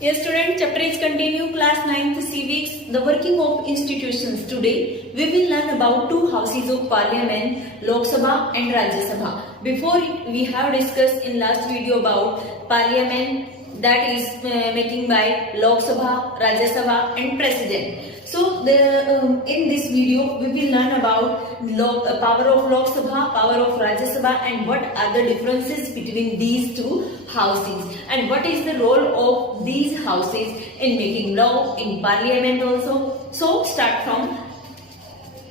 Yes, student, chapter is continue, class 9th civics, the working of institutions. Today, we will learn about two houses of parliament, Lok Sabha and Rajya Sabha. Before it, we have discussed in last video about parliament, that is making by Lok Sabha, Rajya Sabha and president. So, in this video, we will learn about power of Lok Sabha, power of Rajya Sabha, and what are the differences between these two houses, and what is the role of these houses in making law in parliament also. So, start from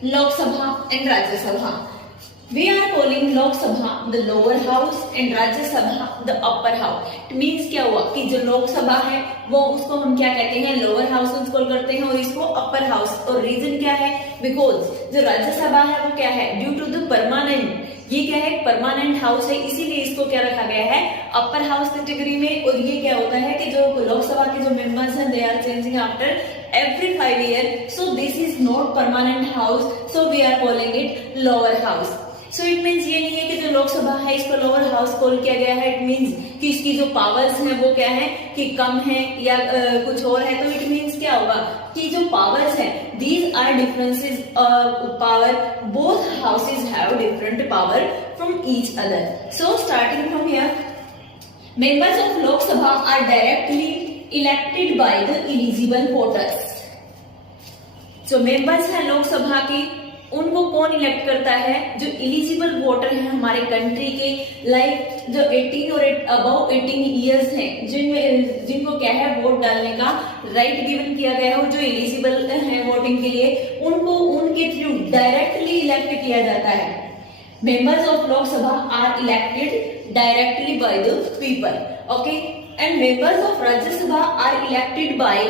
Lok Sabha and Rajya Sabha. We are calling Lok Sabha the lower house and Rajya Sabha the upper house. It means क्या हुआ कि जो लोक सभा है वो उसको हम क्या कहते हैं, लोअर हाउस कॉल करते हैं, और इसको अपर हाउस. और रीजन क्या है, बिकॉज जो राज्य सभा है वो क्या है, ड्यू टू द परमानेंट, ये क्या है, परमानेंट हाउस है, इसीलिए इसको क्या रखा गया है, अपर हाउस कैटेगरी में. और ये क्या होता है कि जो लोकसभा के जो मेंबर्स हैं they are changing after every 5 years, so this is not permanent house, so we are calling it lower house. So it means ये नहीं है कि जो लोकसभा है इसको लोअर हाउस कॉल किया गया है. इट मींस कि इसकी जो पावर्स हैं वो क्या है कि कम है या कुछ और है. तो इट मींस क्या होगा कि जो पावर्स है, these are differences power, both houses have different power from each other. So starting from here, members of Lok Sabha are directly elected by the eligible voters. जो मेंबर्स हैं लोकसभा की, उनको कौन इलेक्ट करता है, जो एलिजिबल वोटर हैं हमारे कंट्री के, लाइक जो 18 और अबव 18 इयर्स हैं, जिनको क्या है वोट डालने का राइट गिवन किया गया है, और जो एलिजिबल है वोटिंग के लिए, उनको उनके थ्रू डायरेक्टली इलेक्ट किया जाता है. Members of Lok Sabha are elected directly by the people, okay. And members of Rajya Sabha are elected by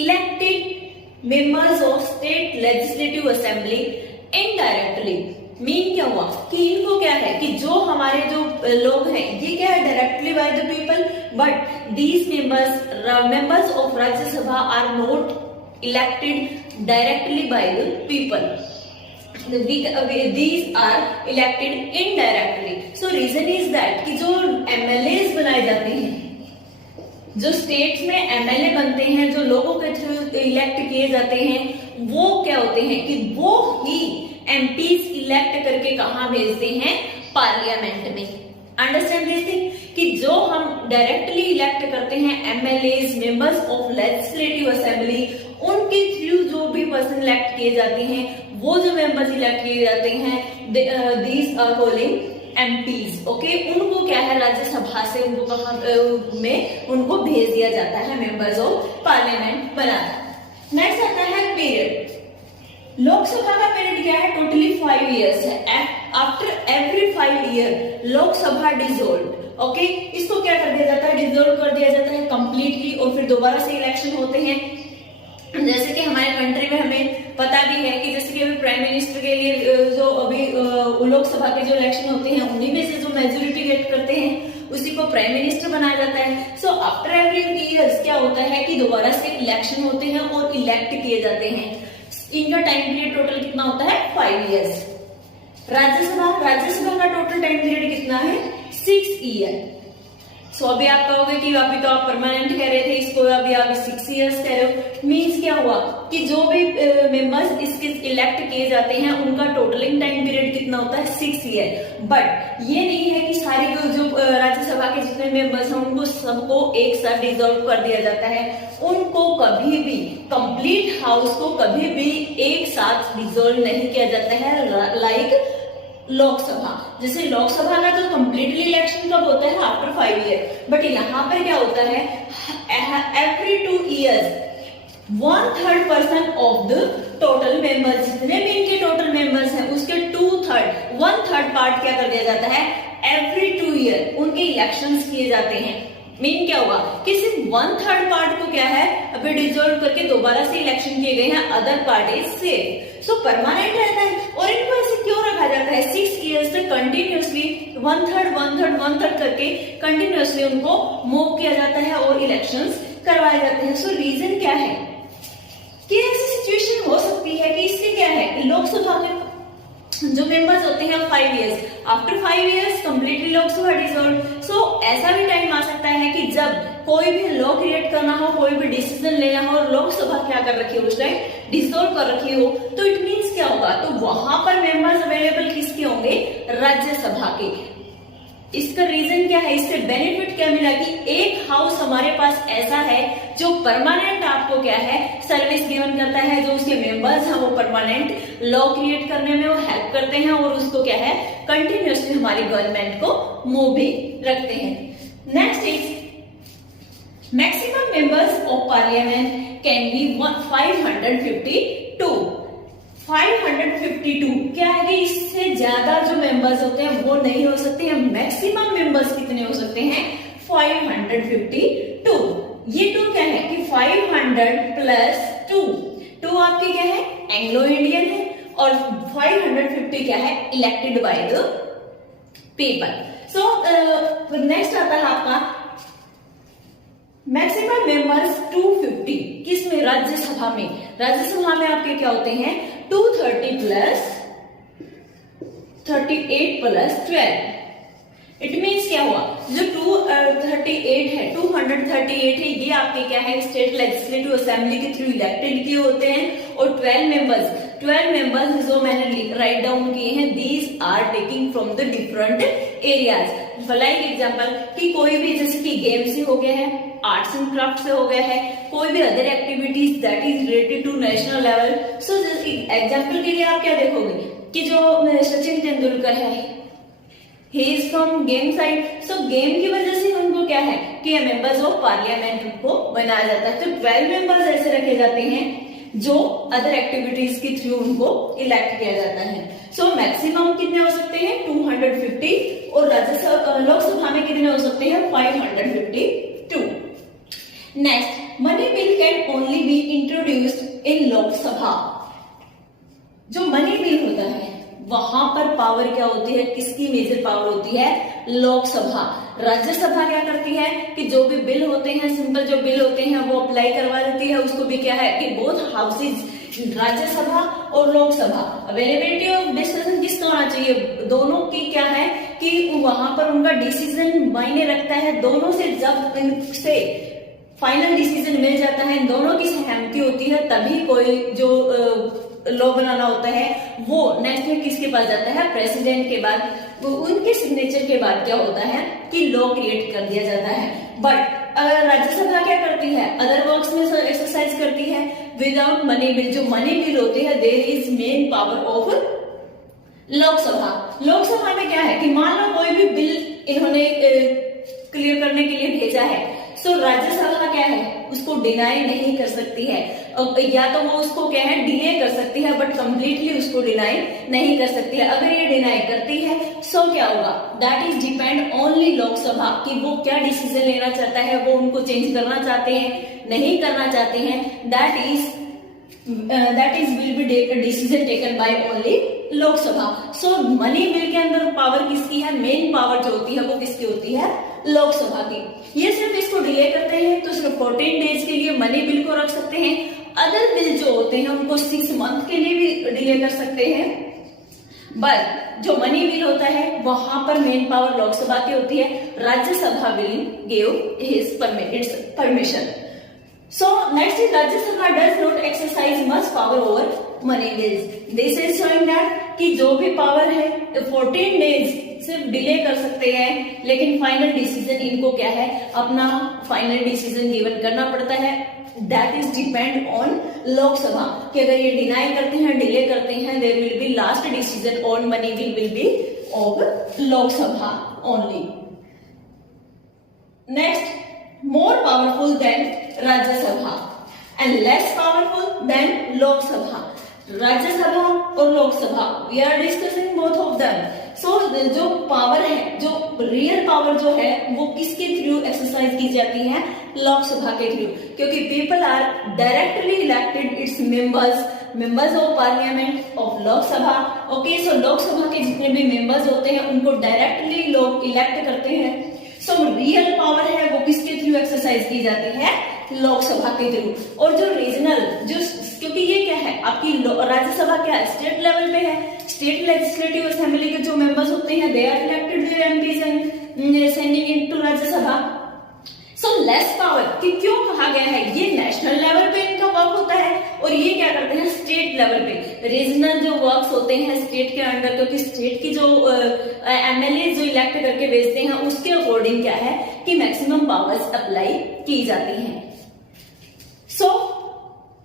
elected members of state legislative assembly indirectly. Mean क्या हुआ कि इनको क्या है कि जो हमारे जो लोग हैं ये क्या है, directly by the people, but these members of Rajya Sabha are not elected directly by the people. These are elected indirectly. So reason is that कि जो MLAs बनाए जाते हैं, जो स्टेट्स में एमएलए बनते हैं, जो लोगों के थ्रू इलेक्ट किए जाते हैं, वो क्या होते हैं कि वो ही एमपीज इलेक्ट करके कहां भेजते हैं, पार्लियामेंट में. अंडरस्टैंड दिस थिंग कि जो हम डायरेक्टली इलेक्ट करते हैं MLAs, members of legislative assembly, उनके थ्रू जो भी पर्सन इलेक्ट किए जाते हैं, वो जो मेंबर्स इलेक्ट किए जाते हैं, these are calling MPs, okay. उनको क्या है, राज्यसभा से उनको कहां में उनको भेज दिया जाता है members of parliament banana. Next आता है पीरियड. लोकसभा का पीरियड क्या है, टोटली 5 इयर्स है. After every 5 year Lok Sabha dissolve, okay. इसको क्या कर दिया जाता है, डिसॉल्व कर दिया जाता है कंप्लीटली, और फिर दोबारा से इलेक्शन होते हैं. जैसे कि हमारे कंट्री में हमें पता भी है कि जैसे कि अभी प्राइम मिनिस्टर के लिए जो अभी लोकसभा के जो इलेक्शन होते हैं, उन्हीं में से जो मेजोरिटी गेट करते हैं उसी को प्राइम मिनिस्टर बनाया जाता है. सो आफ्टर एवरी ईयर्स क्या होता है कि दोबारा से इलेक्शन होते हैं और इलेक्ट किए जाते हैं. इनका टाइम पीरियड टोटल कितना होता है, 5 इयर्स. राज्यसभा का टोटल टाइम पीरियड कितना है, 6 ईयर. सो अभी आप कहोगे कि अभी तो आप परमानेंट कह रहे थे इसको, अभी आप 6 इयर्स कह रहे हो. मींस क्या हुआ कि जो भी मेंबर्स इसके इलेक्ट किए जाते हैं उनका टोटलिंग टाइम पीरियड कितना होता है, 6 ईयर. बट ये नहीं है कि सारी जो राज्यसभा के जितने मेंबर्स हैं उनको सबको एक साथ डिसॉल्व कर दिया जाता है. उनको कभी भी, कंप्लीट हाउस को कभी भी एक साथ डिसॉल्व नहीं किया जाता है, लाइक लोकसभा. जैसे लोकसभा का तो कंप्लीटली इलेक्शन कब होता है, आफ्टर 5 ईयर. बट यहाँ पर क्या होता है, every 2 years 1/3% of the total members, जितने भी इनके टोटल मेंबर्स हैं उसके 1/3 पार्ट क्या कर दिया जाता है, एवरी 2 ईयर उनके इलेक्शंस किए जाते हैं. मीन क्या हुआ कि सिर्फ 1/3 पार्ट को क्या है अभी डिसॉल्व करके दोबारा से इलेक्शन किए गए हैं, other part is safe. So permanent रहता है. और इनको ऐसे क्यों रखा जाता है, 6 इयर्स तक कंटिन्यूअसली 1/3 करके कंटिन्यूअसली उनको मूव किया जाता है और इलेक्शंस करवाए जाते हैं. सो रीजन क्या है कि ऐसी सिचुएशन हो सकती है कि इससे क्या है, लोकसभा के जो मेंबर्स होते हैं 5 years, after 5 years completely Lok Sabha dissolve. So ऐसा भी टाइम आ सकता है कि जब कोई भी लॉ क्रिएट करना हो, कोई भी डिसीजन लेना हो, लोकसभा क्या कर रखी हो उस टाइम, डिसॉल्व कर रखी हो, तो इट मीन्स क्या होगा, तो वहां पर मेंबर्स अवेलेबल किसके होंगे, राज्यसभा के। इसका रीजन क्या है, इससे बेनिफिट क्या मिला कि एक हाउस हमारे पास ऐसा है जो परमानेंट आपको क्या है सर्विस गिवन करता है, जो उसके मेंबर्स हैं वो परमानेंट लॉ क्रिएट करने में वो हेल्प करते हैं और उसको क्या है कंटिन्यूअसली हमारी गवर्नमेंट को मूव भी रखते हैं। Next is maximum members of parliament can be 552। 552 क्या है कि इससे ज्यादा जो मेंबर्स होते हैं वो नहीं हो सकते हैं। मैक्सिमम मेंबर्स कितने हो सकते हैं, 552। ये टू क्या है कि 500 प्लस 2 आपके क्या है एंग्लो इंडियन है, और 550 क्या है elected by the people. So next आता है आपका मैक्सिमम मेंबर्स 250 किसमें, राज्यसभा में। राज्यसभा में आपके क्या होते हैं 230 प्लस 38 प्लस 12। इट मीन्स क्या हुआ, जो 238 है 238 है, ये आपके क्या है स्टेट लेजिस्लेटिव असेंबली के थ्रू इलेक्टेड किए होते हैं, और 12 मेंबर्स जो मैंने राइट डाउन किए हैं, these are taking from the different areas. Like example कि कोई भी जैसे कि गेम से हो गया है, आर्ट्स एंड क्राफ्ट से हो गया है, कोई भी other activities that is related to national level. So example के लिए आप क्या देखोगे कि जो सचिन तेंदुलकर है, he is from game side, so game की वजह से उनको क्या है कि मेंबर्स ऑफ पार्लियामेंट को बनाया जाता है। तो 12 मेंबर्स ऐसे रखे जाते हैं जो अदर एक्टिविटीज के थ्रू उनको इलेक्ट किया जाता है। सो मैक्सिमम कितने हो सकते हैं 250, और राज्यसभा लोकसभा में कितने हो सकते हैं 552। Next, money bill can only be introduced in Lok Sabha. जो मनी बिल होता है वहां पर पावर क्या होती है, किसकी मेजर पावर होती है, लोकसभा। राज्यसभा क्या करती है कि जो भी बिल होते हैं, सिंपल जो बिल होते हैं वो अप्लाई करवा देती है, उसको भी क्या है कि बोथ हाउसेज राज्यसभा और लोकसभा अवेलेबिलिटी ऑफ डिसीजन किसका होना चाहिए, दोनों की क्या है कि वहां पर उनका डिसीजन मायने रखता है। दोनों से जब इनसे फाइनल डिसीजन मिल जाता है, दोनों की सहमति होती है, तभी कोई जो लॉ बनाना होता है वो नेक्स्ट में किसके पास जाता है, प्रेसिडेंट के बाद, वो उनके सिग्नेचर के बाद क्या होता है कि लॉ क्रिएट कर दिया जाता है। बट राज्यसभा क्या करती है, अदर वर्क्स में एक्सरसाइज करती है विदाउट मनी बिल। जो मनी बिल होते हैं there is main power of Lok Sabha. Lok Sabha में क्या है कि मान लो कोई भी बिल इन्होंने क्लियर करने के लिए भेजा है, सो राज्यसभा क्या है उसको डिनाई नहीं कर सकती है, या तो वो उसको क्या है डिले कर सकती है, बट कंप्लीटली उसको डिनाई नहीं कर सकती है। अगर ये डिनाई करती है सो क्या होगा, that is depend only Lok Sabha कि वो क्या डिसीजन लेना चाहता है, वो उनको चेंज करना चाहते हैं नहीं करना चाहते हैं, that is will be decision taken by only Lok Sabha. So money bill के अंदर पावर किसकी है, मेन पावर जो होती है वो किसकी होती है, लोकसभा की। ये सिर्फ इसको डिले करते हैं तो सिर्फ 14 डेज के लिए मनी बिल को रख सकते हैं। अदर बिल जो होते हैं उनको 6 मंथ के लिए भी डिले कर सकते हैं, बट जो मनी बिल होता है वहां पर मेन पावर लोकसभा की होती है। Rajya Sabha will give his permission. So next is Rajya Sabha does not exercise much power over money bills. This is showing that कि जो भी पावर है 14 डेज सिर्फ डिले कर सकते हैं, लेकिन फाइनल डिसीजन इनको क्या है अपना फाइनल डिसीजन गिवन करना पड़ता है। That is depend on Lok Sabha कि अगर ये डिनाई करते हैं डिले करते हैं there will be last decision on money bill will be of Lok Sabha only. Next, more powerful than Rajya Sabha and less powerful than Lok Sabha. Rajya Sabha और लोक सभा we are discussing both of them. So जो power है, जो real power जो है वो किसके थ्रू एक्सरसाइज की जाती है, लोकसभा के थ्रू, क्योंकि people are directly elected its members of parliament of Lok Sabha. Okay, so Lok Sabha के जितने भी मेंबर्स होते हैं उनको डायरेक्टली लोग इलेक्ट करते हैं। सो रियल पावर है वो किसके थ्रू एक्सरसाइज की जाती है, लोकसभा के थ्रू। और जो रीजनल जो, क्योंकि ये क्या है आपकी राज्यसभा क्या है स्टेट लेवल पे है, स्टेट लेजिस्लेटिव असेंबली के जो मेंबर्स होते हैं they are elected their MPs and sending into Rajya Sabha. So less power, कि क्यों कहा गया है, ये नेशनल लेवल पे इनका वर्क होता है और ये क्या करते हैं स्टेट लेवल पे। रीजनल जो वर्क्स होते हैं स्टेट के अंडर, क्योंकि स्टेट की जो एमएलए जो इलेक्ट करके भेजते हैं उसके अकॉर्डिंग क्या है कि मैक्सिमम पावर्स अप्लाई की जाती हैं। So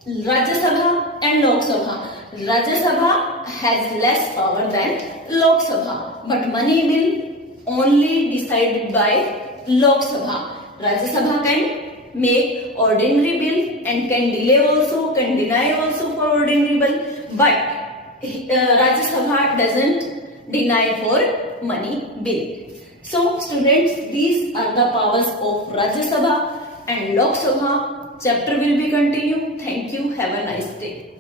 Rajya Sabha and Lok Sabha, Rajya Sabha has less power than Lok Sabha, but money bill only decided by Lok Sabha. Rajya Sabha can make ordinary bill and can delay also, can deny also for ordinary bill, but Rajya Sabha doesn't deny for money bill. So students, these are the powers of Rajya Sabha and Lok Sabha. Chapter will be continued. Thank you. Have a nice day.